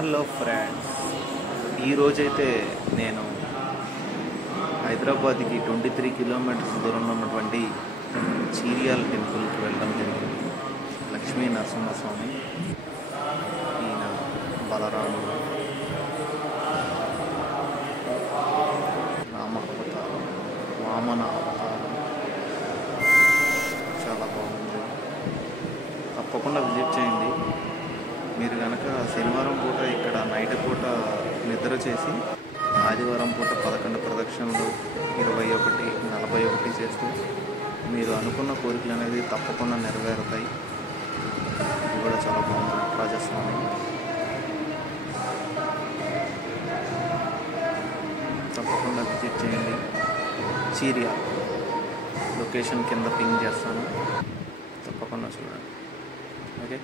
Hello friends, ఈరోజైతే నేను హైదరాబాద్కి 23 కిలోమీటర్స్ దూరంలో ఉన్నటువంటి చీరియాల టెంపుల్కి వెళ్ళడం జరిగింది. లక్ష్మీ నరసింహస్వామి, ఈయన బలరాముడు, రామ అవతారం, వామన అవతారం. చాలా బాగుంది, తప్పకుండా విజిట్ చేయండి. మీరు కనుక శనివారం పూట ఇక్కడ నైట్ పూట నిద్ర చేసి ఆదివారం పూట 11 ప్రదక్షిణలు 21, 41 చేస్తూ మీరు అనుకున్న కోరికలు అనేది తప్పకుండా నెరవేరుతాయి. ఇది కూడా చాలా బాగుంది. నటరాజస్వామి తప్పకుండా విజిట్ చేయండి. చీరియా లొకేషన్ కింద పింగ్ చేస్తాను, తప్పకుండా చూడండి. ఓకే.